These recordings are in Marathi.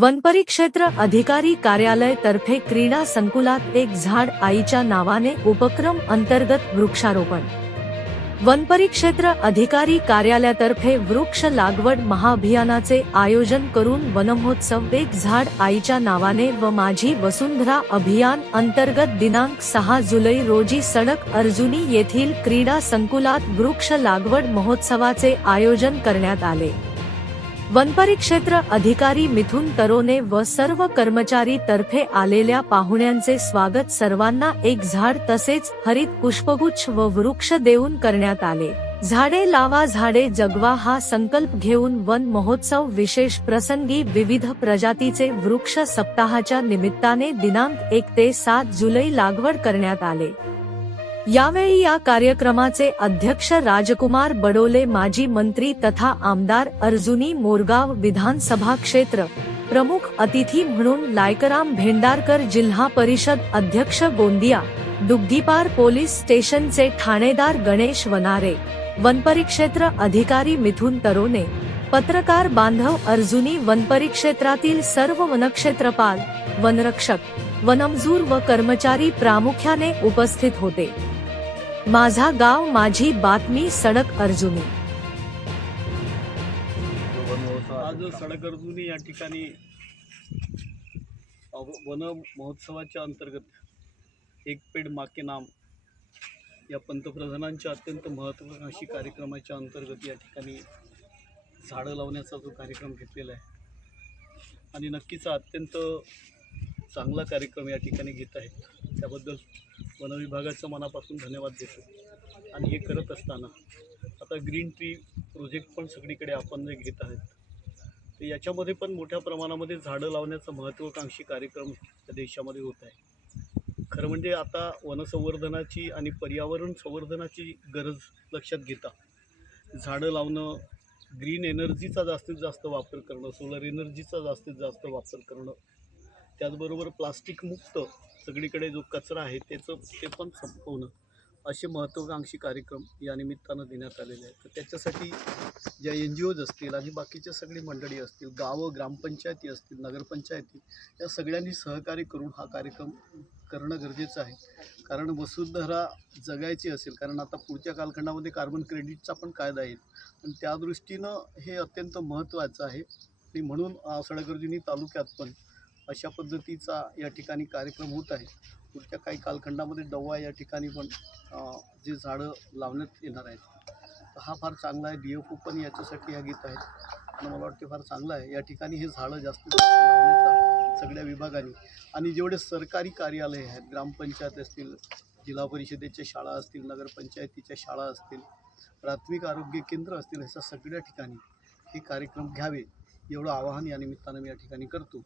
वनपरिक्षेत्र अधिकारी कार्यालय तर्फे क्रीडा संकुलात एक झाड आईच्या नावाने उपक्रम अंतर्गत वृक्षारोपण. वनपरिक्षेत्र अधिकारी कार्यालयातर्फे वृक्ष लागवड महाअभियानाचे आयोजन करून वनमहोत्सव एक झाड आईच्या नावाने व माझी वसुंधरा अभियान अंतर्गत दिनांक सहा जुलै रोजी सडक अर्जुनी येथील क्रीडा संकुलात वृक्ष लागवड महोत्सवाचे आयोजन करण्यात आले. वनपरिक्षेत्र अधिकारी मिथुन तरोने व सर्व कर्मचारी तर्फे आलेल्या पाहुण्यांचे स्वागत सर्वांना एक झाड तसेच हरित पुष्पगुच्छ व वृक्ष देऊन करण्यात आले. झाडे लावा झाडे जगवा हा संकल्प घेऊन वन महोत्सव विशेष प्रसंगी विविध प्रजातीचे वृक्ष सप्ताहाच्या निमित्ताने दिनांक एक ते सात जुलै लागवड करण्यात आले. यावेळी या कार्यक्रमाचे अध्यक्ष राजकुमार बडोले माजी मंत्री तथा आमदार अर्जुनी मोरगाव विधानसभा क्षेत्र प्रमुख अतिथी म्हणून लायकराम भेंडारकर जिल्हा परिषद अध्यक्ष गोंदिया दुग्धीपार पोलीस स्टेशनचे ठाणेदार गणेश वनारे वनपरिक्षेत्र अधिकारी मिथुन तरोने पत्रकार बांधव अर्जुनी वनपरिक्षेत्रातील सर्व वनक्षेत्रपाल वनरक्षक वनमजूर व कर्मचारी प्रामुख्याने उपस्थित होते. माझा गाव माझी बातमी सडक अर्जुनी. आज सडक अर्जुनी या ठिकाणी वन महोत्सवाच्या अंतर्गत एक पेड माके नाम या पंतप्रधानांच्या अत्यंत महत्त्वाकांक्षी कार्यक्रमाच्या अंतर्गत या ठिकाणी झाडं लावण्याचा जो कार्यक्रम घेतलेला आहे. आणि नक्कीच अत्यंत चांगला कार्यक्रम या ठिकाणी घेत आहेत. त्याबद्दल वनविभागाचं मनापासून धन्यवाद देतो. आणि हे करत असताना आता ग्रीन ट्री प्रोजेक्ट पण सगळीकडे आपण जे घेत आहेत. तर याच्यामध्ये पण मोठ्या प्रमाणामध्ये झाडं लावण्याचा महत्त्वाकांक्षी कार्यक्रम देशामध्ये होत आहे. खरं म्हणजे आता वनसंवर्धनाची आणि पर्यावरण संवर्धनाची गरज लक्षात घेता. झाडं लावणं ग्रीन एनर्जीचा जास्तीत जास्त वापर करणं सोलर एनर्जीचा जास्तीत जास्त वापर करणं त्याचबरोबर प्लास्टिकमुक्त सगळीकडे जो कचरा आहे त्याचं ते पण संपवणं असे महत्त्वाकांक्षी कार्यक्रम या निमित्तानं देण्यात आलेले आहेत. तर त्याच्यासाठी ज्या एन जी ओज असतील आणि बाकीच्या सगळी मंडळी असतील गावं ग्रामपंचायती असतील नगरपंचायती या सगळ्यांनी सहकार्य करून हा कार्यक्रम करणं गरजेचं आहे. कारण वसुंधरा जगायची असेल कारण आता पुढच्या कालखंडामध्ये कार्बन क्रेडिटचा पण कायदा येईल. आणि त्या दृष्टीनं हे अत्यंत महत्त्वाचं आहे. आणि म्हणून अ, तालुक्यात पण अशा पद्धतीचा या ठिकाणी कार्यक्रम होत आहे. पुढच्या काही कालखंडामध्ये डव्वा या ठिकाणी पण जे झाडं लावण्यात येणार आहेत. तर हा फार चांगला आहे. डी एफ ओ पण याच्यासाठी ह्या घेत आहेत. आणि मला वाटते फार चांगलं आहे. या ठिकाणी हे झाडं जास्तीत जास्त लावण्याचा सगळ्या विभागांनी. आणि जेवढे सरकारी कार्यालय आहेत ग्रामपंचायत असतील जिल्हा परिषदेच्या शाळा असतील नगरपंचायतीच्या शाळा असतील प्राथमिक आरोग्य केंद्र असतील ह्याच्या सगळ्या ठिकाणी हे कार्यक्रम घ्यावे एवढं आवाहन या निमित्तानं मी या ठिकाणी करतो.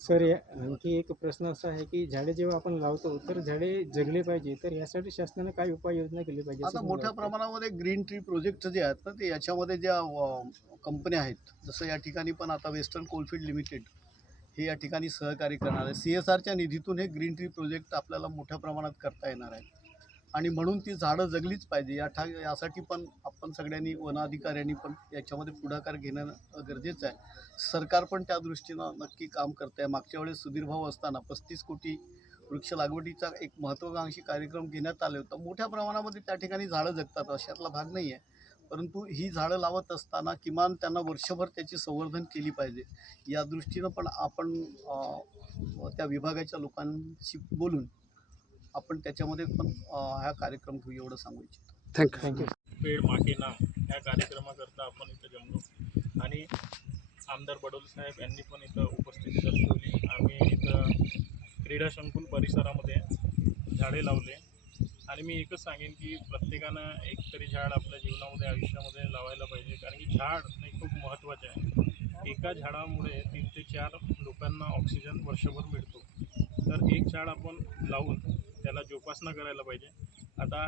सर या आणखी एक प्रश्न असा आहे की झाडे जेव्हा आपण लावतो तर झाडे जगले पाहिजे तर यासाठी शासनाने काय उपाययोजना केली पाहिजे आता मोठ्या? प्रमाणामध्ये ग्रीन ट्री प्रोजेक्ट जे आहेत ना ते याच्यामध्ये ज्या कंपन्या आहेत जसं या ठिकाणी पण आता वेस्टर्न कोलफील्ड लिमिटेड हे या ठिकाणी सहकार्य करणार आहे सी एस आरच्या निधीतून हे ग्रीन ट्री प्रोजेक्ट आपल्याला मोठ्या प्रमाणात करता येणार आहे आणि म्हणून ती झाडं जगलीच पाहिजे. या ठा यासाठी पण आपण सगळ्यांनी वनाधिकाऱ्यांनी पण याच्यामध्ये पुढाकार घेणं गरजेचं आहे. सरकार पण त्या दृष्टीनं नक्की काम करत आहे मागच्या वेळेस सुधीरभाऊ असताना पस्तीस कोटी वृक्ष लागवडीचा एक महत्त्वाकांक्षी कार्यक्रम घेण्यात आले होतं. मोठ्या प्रमाणामध्ये त्या ठिकाणी झाडं जगतात. अशातला भाग नाही आहे. परंतु ही झाडं लावत असताना किमान त्यांना वर्षभर त्याची संवर्धन केली पाहिजे. या दृष्टीनं पण आपण त्या विभागाच्या लोकांशी बोलून आपण त्याच्यामध्ये पण हा कार्यक्रम घेऊ एवढं सांगू इच्छितो. थँक्यू पेड माकेना ह्या कार्यक्रमाकरता आपण इथं जमलो. आणि आमदार बडोले साहेब यांनी पण इथं उपस्थिती दर्शवली. आम्ही इथं क्रीडा संकुल परिसरामध्ये झाडे लावले. आणि मी एकच सांगेन की प्रत्येकानं एकतरी झाड आपल्या जीवनामध्ये आयुष्यामध्ये लावायला पाहिजे. कारण की झाड हे खूप महत्त्वाचे आहे. एका झाडामुळे तीन ते चार लोकांना ऑक्सिजन वर्षभर मिळतो. तर एक झाड आपण लावून त्याला जोपासना करायला पाहिजे. आता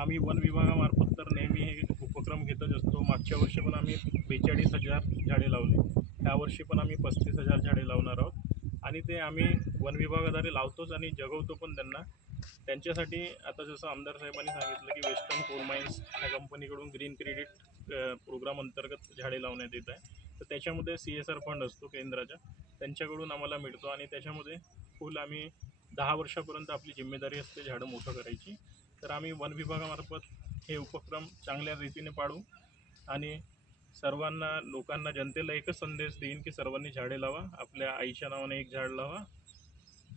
आम्ही वन विभागामार्फत तर नेहमी हे उपक्रम घेतच असतो. मागच्या वर्षी पण आम्ही बेचाळीस हजार झाडे लावले. त्यावर्षी पण आम्ही पस्तीस हजार झाडे लावणार आहोत. आणि ते आम्ही वन विभागाद्वारे लावतोच आणि जगवतो पण त्यांना. त्यांच्यासाठी आता जसं आमदार साहेबांनी सांगितलं की वेस्टर्न कोल माइन्स ह्या कंपनीकडून ग्रीन क्रेडिट प्रोग्राम अंतर्गत झाडे लावण्यात येत आहे. तर त्याच्यामध्ये सी एस आर फंड असतो केंद्राचा त्यांच्याकडून आम्हाला मिळतो आणि त्याच्यामध्ये फुल आम्ही दहा वर्षापर्यंत आपली जिम्मेदारी असते झाडं मोठं करायची. तर आम्ही वन विभागामार्फत हे उपक्रम चांगल्या रीतीने पाडू आणि सर्वांना लोकांना जनतेला एकच संदेश देईन की सर्वांनी झाडे लावा आपल्या आईच्या नावाने एक झाड लावा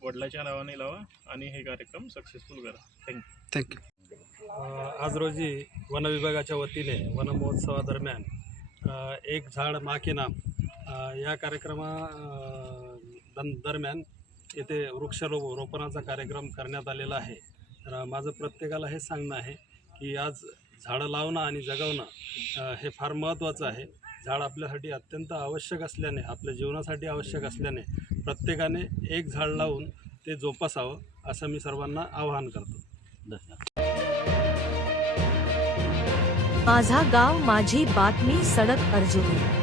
वडिलाच्या नावाने लावा आणि हे कार्यक्रम सक्सेसफुल करा. थँक्यू अ, आज रोजी वन विभागाच्या वतीने वन महोत्सवादरम्यान अ, एक झाड मा के नाम या कार्यक्रमा दरम्यान येथे वृक्षारोप रोपणाचा कार्यक्रम करण्यात आलेला आहे. तर माझं प्रत्येकाला हे सांगणं आहे की आज झाडं लावणं आणि जगवणं हे फार महत्त्वाचं आहे. झाड आपल्यासाठी अत्यंत आवश्यक असल्याने आपल्या जीवनासाठी आवश्यक असल्याने प्रत्येकाने एक झाड लावून ते जोपासावं असं मी सर्वांना आवाहन करतो. माझा गाव माझी बातमी सडक अर्जुनी.